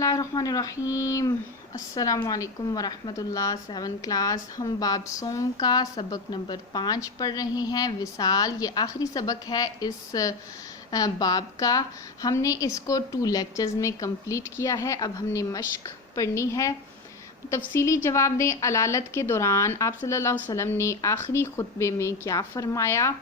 اللہ الرحمن الرحیم۔ السلام علیکم ورحمۃ اللہ۔ 7 کلاس ہم باب صوم کا سبق نمبر 5 پڑھ رہے ہیں، وصال۔ یہ آخری سبق ہے اس باب کا۔ ہم نے اس کو 2 لیکچرز میں کمپلیٹ کیا ہے۔ اب ہم نے مشق پڑھنی ہے۔ تفصیلی جواب دیں۔ علالت کے دوران آپ صلی اللہ علیہ وسلم نے آخری خطبے میں کیا فرمایا؟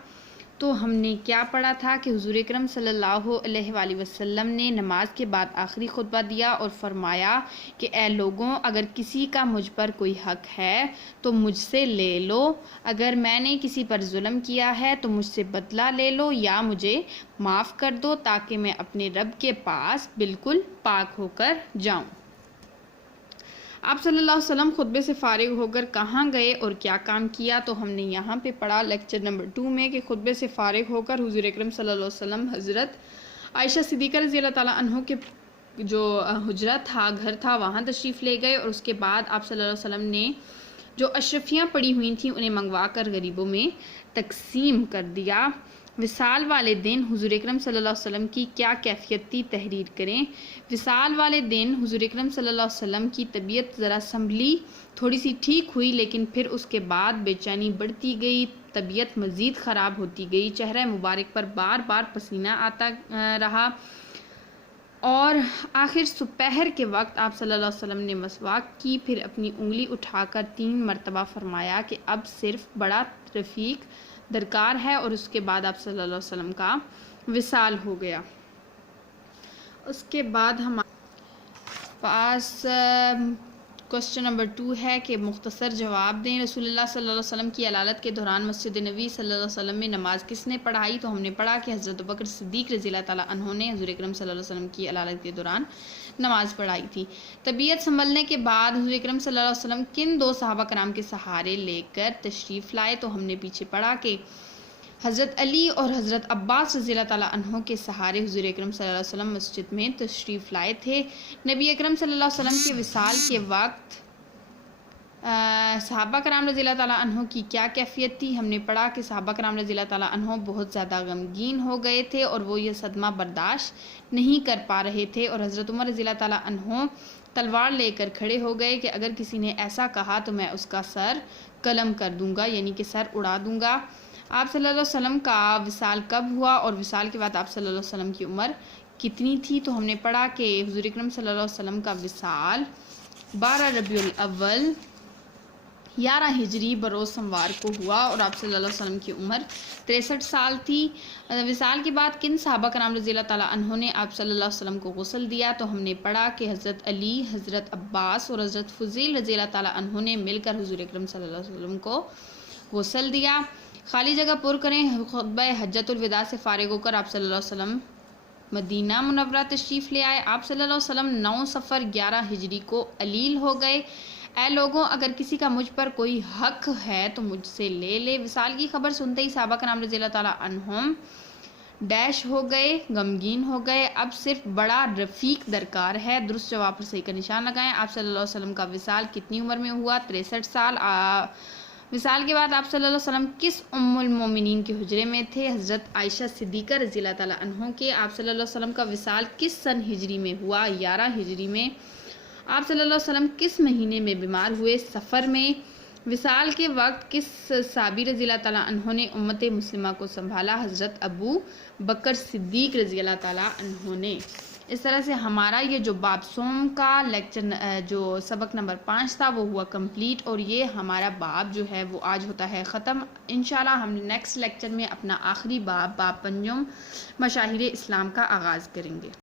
تو ہم نے کیا پڑھا تھا کہ حضور اکرم صلی اللہ علیہ وآلہ وسلم نے نماز کے بعد آخری خطبہ دیا اور فرمایا کہ اے لوگوں، اگر کسی کا مجھ پر کوئی حق ہے تو مجھ سے لے لو، اگر میں نے کسی پر ظلم کیا ہے تو مجھ سے بدلہ لے لو یا مجھے معاف کر دو تاکہ میں اپنے رب کے پاس بالکل پاک ہو کر جاؤں۔ آپ صلی اللہ علیہ وسلم خطبے سے فارغ ہو کر کہاں گئے اور کیا کام کیا؟ تو ہم نے یہاں پہ پڑھا لیکچر نمبر 2 میں کہ خطبے سے فارغ ہو کر حضور اکرم صلی اللہ علیہ وسلم حضرت عائشہ صدیقہ رضی اللہ تعالیٰ عنہ کے جو حجرہ تھا، گھر تھا، وہاں تشریف لے گئے، اور اس کے بعد آپ صلی اللہ علیہ وسلم نے جو اشرفیاں پڑی ہوئی تھیں انہیں منگوا کر غریبوں میں تقسیم کر دیا۔ وصال والے دن حضور اکرم صلی اللہ علیہ وسلم کی کیا کیفیت تھی؟ تحریر کریں۔ وصال والے دن حضور اکرم صلی اللہ علیہ وسلم کی طبیعت ذرا سنبھلی، تھوڑی سی ٹھیک ہوئی، لیکن پھر اس کے بعد بے چینی بڑھتی گئی، طبیعت مزید خراب ہوتی گئی، چہرہ مبارک پر بار بار پسینہ آتا رہا، اور آخر دوپہر کے وقت آپ صلی اللہ علیہ وسلم نے مسواک کی، پھر اپنی انگلی اٹھا کر 3 مرتبہ فرمایا کہ اب صرف بڑا رفیق درکار ہے، اور اس کے بعد آپ صلی اللہ علیہ وسلم کا وصال ہو گیا۔ اس کے بعد ہمارے پاس کوسچن نمبر 2 ہے کہ مختصر جواب دیں۔ رسول اللہ صلی اللہ علیہ وسلم کی علالت کے دوران مسجد نبی صلی اللہ علیہ وسلم میں نماز کس نے پڑھائی؟ تو ہم نے پڑھا کہ حضرت ابوبکر صدیق رضی اللہ تعالیٰ عنہ نے حضور اکرم صلی اللہ علیہ وسلم کی علالت کے دوران نماز پڑھائی تھی۔ طبیعت سنبھلنے کے بعد حضور اکرم صلی اللہ علیہ وسلم کن 2 صحابہ کرام کے سہارے لے کر تشریف لائے؟ تو ہم نے پیچھے پڑھا کہ حضرت علی اور حضرت عباس رضی اللہ تعالیٰ عنہ کے سہارے حضور اکرم صلی اللہ علیہ وسلم مسجد میں تشریف لائے تھے۔ نبی اکرم صلی اللہ علیہ وسلم کے وصال کے وقت صحابہ کرام رضی اللہ تعالیٰ عنہ کی کیا کیفیت تھی؟ ہم نے پڑھا کہ صحابہ کرام رضی اللہ تعالیٰ عنہ بہت زیادہ غمگین ہو گئے تھے اور وہ یہ صدمہ برداشت نہیں کر پا رہے تھے، اور حضرت عمر رضی اللہ تعالیٰ عنہ تلوار لے کر کھڑے ہو گئے کہ اگر کسی نے ایسا کہا تو میں اس کا سر قلم کر دوں گا، یعنی کہ سر اڑا دوں گا۔ آپ صلی اللہ علیہ وسلم کا وصال کب ہوا اور وصال کے بعد آپ صلی اللہ علیہ وسلم کی عمر کتنی تھی؟ تو ہم نے پڑھا کہ حضور اکرم صلی اللہ علیہ وسلم کا وصال 12 ربیع الاول 11 ہجری بروز سموار کو ہوا، اور آپ صلی اللہ علیہ وسلم کی عمر 63 سال تھی۔ وصال کے بعد کن صحابہ کرام رضی اللہ تعالیٰ عنہ نے آپ صلی اللہ علیہ وسلم کو غسل دیا؟ تو ہم نے پڑھا کہ حضرت علی، حضرت عباس اور حضرت فضیل رضی اللہ تعالیٰ عنہ نے مل کر حضور اکرم صلی اللہ علیہ وسلم کو غسل دیا۔ خالی جگہ پر کریں۔ خطبہ حجۃ الوداع سے فارغ ہو کر آپ صلی اللہ علیہ وسلم مدینہ منورہ تشریف لے آئے۔ آپ صلی اللہ علیہ وسلم 9 صفر 11 ہجری کو علیل ہو گئے۔ اے لوگوں، اگر کسی کا مجھ پر کوئی حق ہے تو مجھ سے لے لے۔ وصال کی خبر سنتے ہی صحابہ کرام رضی اللہ تعالیٰ عنہم ڈیش ہو گئے، غمگین ہو گئے، اب صرف بڑا رفیق درکار ہے۔ درست جواب پر صحیح کا نشان لگائیں۔ آپ صلی اللہ علیہ وسلم کا وصال کتنی عمر میں ہوا؟ 63 سال۔ وصال کے بعد آپ صلی اللہ علیہ وسلم کس ام المومنین کے حجرے میں تھے؟ حضرت عائشہ صدیقہ رضی اللہ تعالیٰ عنہ کے۔ آپ صلی اللہ علیہ وسلم کا وصال کس سن ہجری میں ہوا؟ 11 ہجری میں۔ آپ صلی اللہ علیہ وسلم کس مہینے میں بیمار ہوئے؟ سفر میں۔ وصال کے وقت کس صحابی رضی اللہ تعالیٰ عنہ نے امت مسلمہ کو سنبھالا؟ حضرت ابو بکر صدیق رضی اللہ تعالیٰ عنہ نے۔ اس طرح سے ہمارا یہ جو باب صوم کا لیکچر جو سبق نمبر 5 تھا وہ ہوا کمپلیٹ، اور یہ ہمارا باب جو ہے وہ آج ہوتا ہے ختم۔ انشاءاللہ ہم نیکسٹ لیکچر میں اپنا آخری باب، باب پنجم، مشاہیر اسلام کا آغاز کریں گے۔